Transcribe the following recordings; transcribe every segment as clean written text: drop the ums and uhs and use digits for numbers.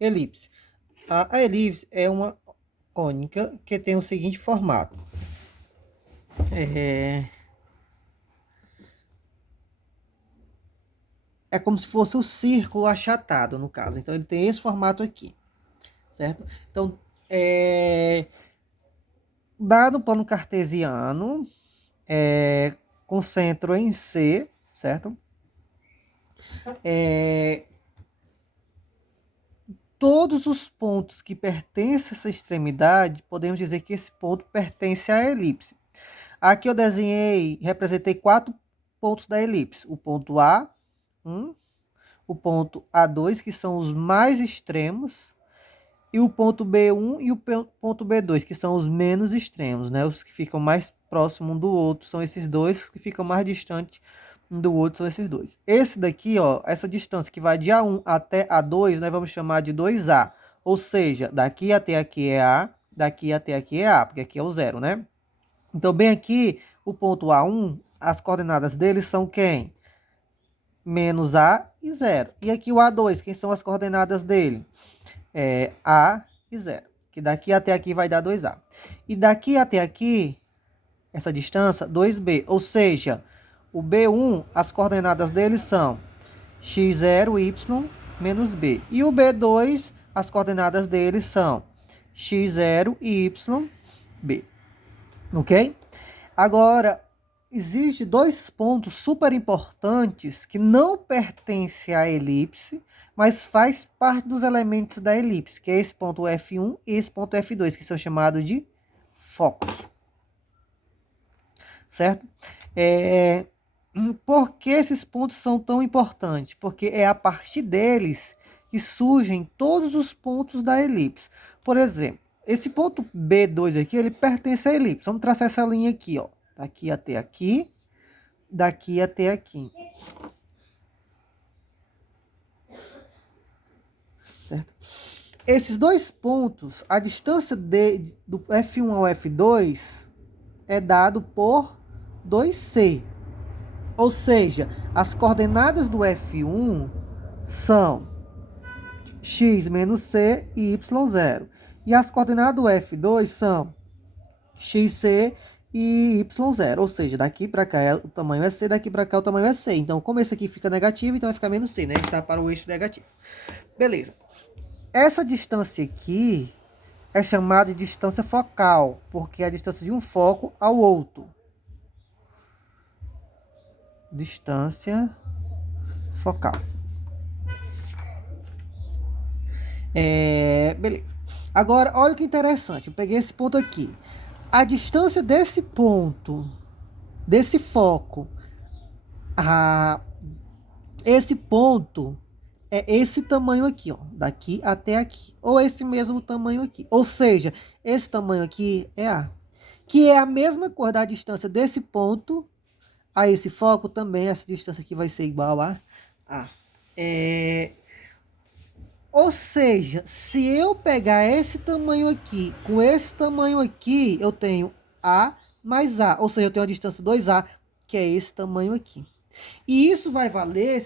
elipse. A elipse é uma cônica que tem o seguinte formato. É como se fosse o círculo achatado, no caso. Então, ele tem esse formato aqui, certo? Então, dado o plano cartesiano, com centro em C, certo? Todos os pontos que pertencem a essa extremidade, podemos dizer que esse ponto pertence à elipse. Aqui eu desenhei, representei 4 pontos da elipse. O ponto A1, o ponto A2, que são os mais extremos, e o ponto B1 e o ponto B2, que são os menos extremos, né? Os que ficam mais próximos um do outro são esses dois, os que ficam mais distantes um do outro são esses dois. Esse daqui, ó, essa distância que vai de A1 até A2, nós vamos chamar de 2A. Ou seja, daqui até aqui é A, daqui até aqui é A, porque aqui é o zero, né? Então, bem aqui, o ponto A1, as coordenadas dele são quem? Menos A e 0. E aqui o A2, quem são as coordenadas dele? A e 0. Que daqui até aqui vai dar 2A. E daqui até aqui, essa distância, 2B. Ou seja, o B1, as coordenadas dele são x0, y, menos B. E o B2, as coordenadas dele são x0 e y, B. Ok? Agora, existem 2 pontos super importantes que não pertencem à elipse, mas faz parte dos elementos da elipse, que é esse ponto F1 e esse ponto F2, que são chamados de focos. Certo? Por que esses pontos são tão importantes? Porque é a partir deles que surgem todos os pontos da elipse. Por exemplo, esse ponto B2 aqui, ele pertence à elipse. Vamos traçar essa linha aqui, ó. Daqui até aqui, daqui até aqui. Certo? Esses 2 pontos, a distância do F1 ao F2 é dado por 2C. Ou seja, as coordenadas do F1 são x menos c e y0. E as coordenadas do F2 são xc e y0. Ou seja, daqui para cá o tamanho é c, daqui para cá o tamanho é c. Então, como esse aqui fica negativo, então vai ficar menos c, né? A gente está para o eixo negativo. Beleza. Essa distância aqui é chamada de distância focal, porque é a distância de um foco ao outro. Distância focal. Beleza. Agora, olha que interessante. Eu peguei esse ponto aqui. A distância desse ponto, desse foco, esse ponto é esse tamanho aqui, ó, daqui até aqui, ou esse mesmo tamanho aqui. Ou seja, esse tamanho aqui é A, que é a mesma coisa da distância desse ponto a esse foco também. Essa distância aqui vai ser igual a A. Ou seja, se eu pegar esse tamanho aqui com esse tamanho aqui, eu tenho A mais A. Ou seja, eu tenho a distância 2A, que é esse tamanho aqui. E isso vai valer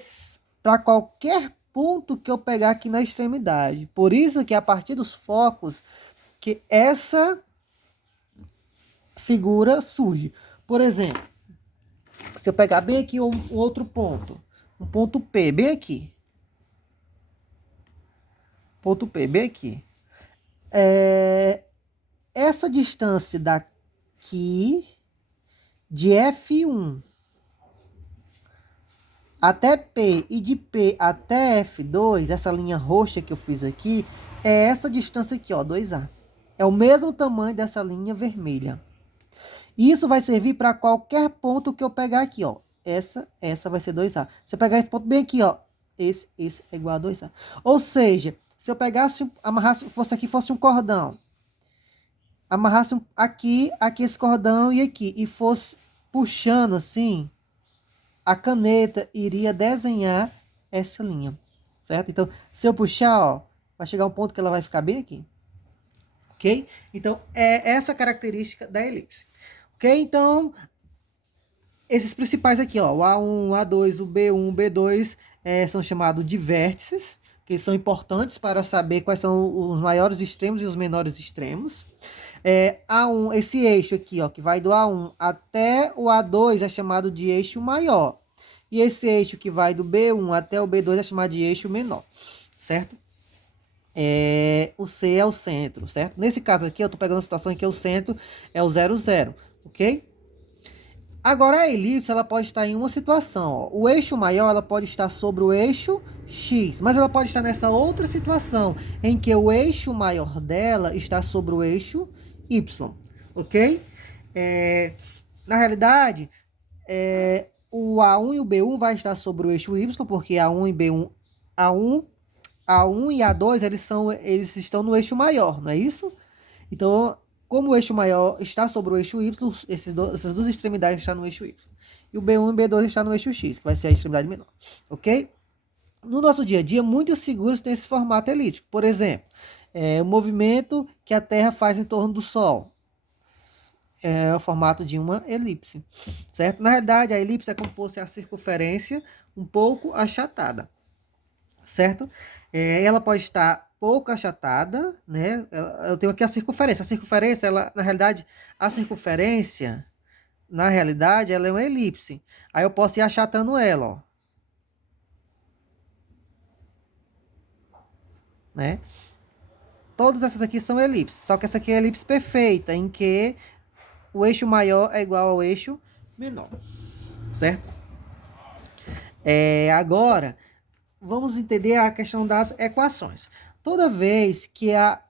para qualquer ponto que eu pegar aqui na extremidade. Por isso que a partir dos focos que essa figura surge. Por exemplo, se eu pegar bem aqui um outro ponto, um ponto P, bem aqui. Ponto P, bem aqui. Essa distância daqui de F1 até P e de P até F2, essa linha roxa que eu fiz aqui, é essa distância aqui, ó, 2A. É o mesmo tamanho dessa linha vermelha. Isso vai servir para qualquer ponto que eu pegar aqui, ó. Essa vai ser 2A. Se eu pegar esse ponto bem aqui, ó, esse é igual a 2A. Ou seja, se eu pegasse, amarrasse, fosse um cordão, amarrasse aqui esse cordão e aqui, e fosse puxando assim, a caneta iria desenhar essa linha, certo? Então, se eu puxar, ó, vai chegar um ponto que ela vai ficar bem aqui, ok? Então, é essa característica da elipse, ok? Então, esses principais aqui, ó, o A1, o A2, o B1, o B2, são chamados de vértices, que são importantes para saber quais são os maiores extremos e os menores extremos. A1, esse eixo aqui, ó, que vai do A1 até o A2 é chamado de eixo maior. E esse eixo que vai do B1 até o B2 é chamado de eixo menor, certo? O C é o centro, certo? Nesse caso aqui, eu estou pegando a situação em que o centro é o 0, 0, ok? Agora, a elipse, ela pode estar em uma situação, ó. O eixo maior, ela pode estar sobre o eixo X, mas ela pode estar nessa outra situação, em que o eixo maior dela está sobre o eixo Y, ok? Na realidade, o A1 e o B1 vai estar sobre o eixo Y, porque A1 e B1, A1 e A2, eles estão no eixo maior, não é isso? Então, como o eixo maior está sobre o eixo Y, essas duas extremidades estão no eixo Y. E o B1 e o B2 estão no eixo X, que vai ser a extremidade menor, ok? No nosso dia a dia, muitos seguros têm esse formato elíptico. Por exemplo, o movimento que a Terra faz em torno do Sol é o formato de uma elipse, certo? Na realidade, a elipse é como se fosse a circunferência um pouco achatada, certo? Ela pode estar pouco achatada, né? Eu tenho aqui a circunferência. A circunferência, ela, na realidade, ela é uma elipse. Aí eu posso ir achatando ela, ó. Né? Todas essas aqui são elipses, só que essa aqui é a elipse perfeita, em que o eixo maior é igual ao eixo menor, certo? Agora, vamos entender a questão das equações. Toda vez que a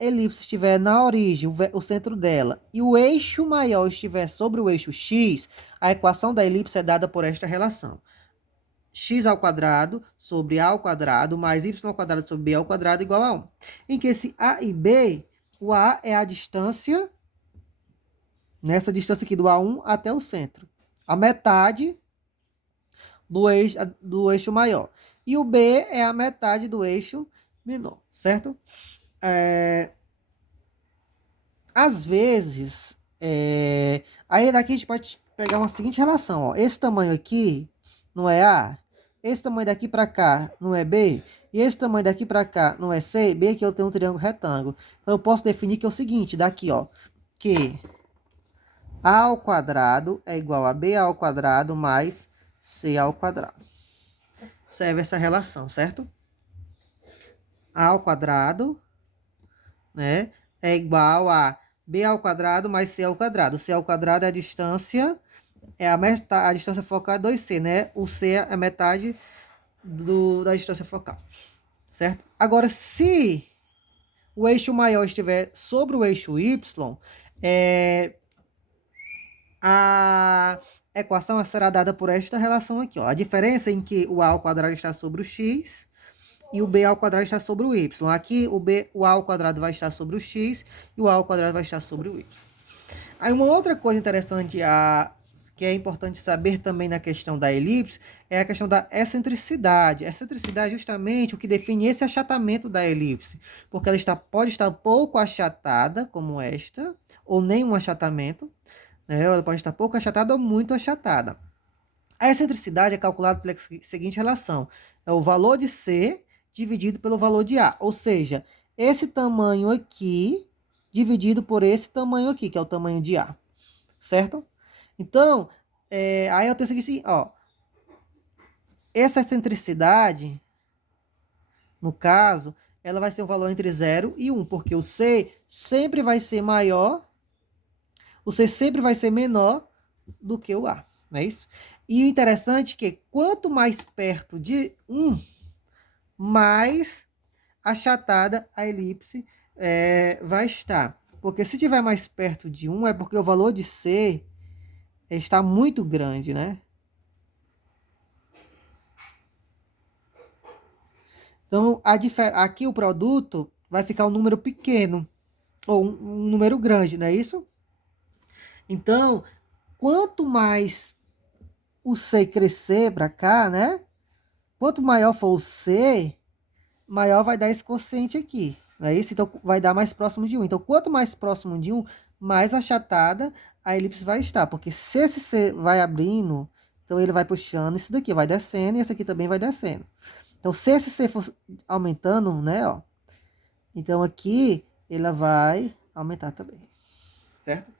elipse estiver na origem, o centro dela, e o eixo maior estiver sobre o eixo x, a equação da elipse é dada por esta relação. X ao quadrado sobre A ao quadrado mais Y ao quadrado sobre B ao quadrado igual a 1. Em que esse A e B, o A é a distância, nessa distância aqui do A1 até o centro. A metade do eixo maior. E o B é a metade do eixo menor, certo? Às vezes, aí daqui a gente pode pegar uma seguinte relação, ó. Esse tamanho aqui não é A, esse tamanho daqui para cá não é B, e esse tamanho daqui para cá não é C, B aqui eu tenho um triângulo retângulo. Então eu posso definir que é o seguinte, daqui, ó, que A ao quadrado é igual a B ao quadrado mais C ao quadrado. Serve essa relação, certo? A ao quadrado, né, é igual a B ao quadrado mais C ao quadrado. C ao quadrado é a distância, a distância focal é 2C, né? O C é a metade da distância focal, certo? Agora, se o eixo maior estiver sobre o eixo Y, a equação será dada por esta relação aqui, ó. A diferença em que o A ao quadrado está sobre o X e o B ao quadrado está sobre o Y. Aqui o A ao quadrado vai estar sobre o X e o A ao quadrado vai estar sobre o Y. Aí uma outra coisa interessante que é importante saber também na questão da elipse é a questão da excentricidade. A excentricidade é justamente o que define esse achatamento da elipse, porque ela pode estar pouco achatada, como esta, ou nenhum achatamento, né? Ela pode estar pouco achatada ou muito achatada. A excentricidade é calculada pela seguinte relação: é o valor de C dividido pelo valor de A, ou seja, esse tamanho aqui dividido por esse tamanho aqui, que é o tamanho de A, certo? Então, aí eu tenho assim, ó, essa excentricidade, no caso, ela vai ser um valor entre 0 e 1, porque o C sempre vai ser maior, o C sempre vai ser menor do que o A, não é isso? E o interessante é que quanto mais perto de 1, mais achatada a elipse vai estar. Porque se tiver mais perto de 1, é porque o valor de C está muito grande, né? Então, aqui o produto vai ficar um número pequeno, ou um número grande, não é isso? Então, quanto mais o C crescer para cá, né? Quanto maior for o C, maior vai dar esse quociente aqui, não é isso? Então, vai dar mais próximo de 1. Então, quanto mais próximo de 1, mais achatada a elipse vai estar. Porque se esse C vai abrindo, então ele vai puxando isso daqui, vai descendo, e esse aqui também vai descendo. Então, se esse C for aumentando, né, ó, então aqui ela vai aumentar também, certo?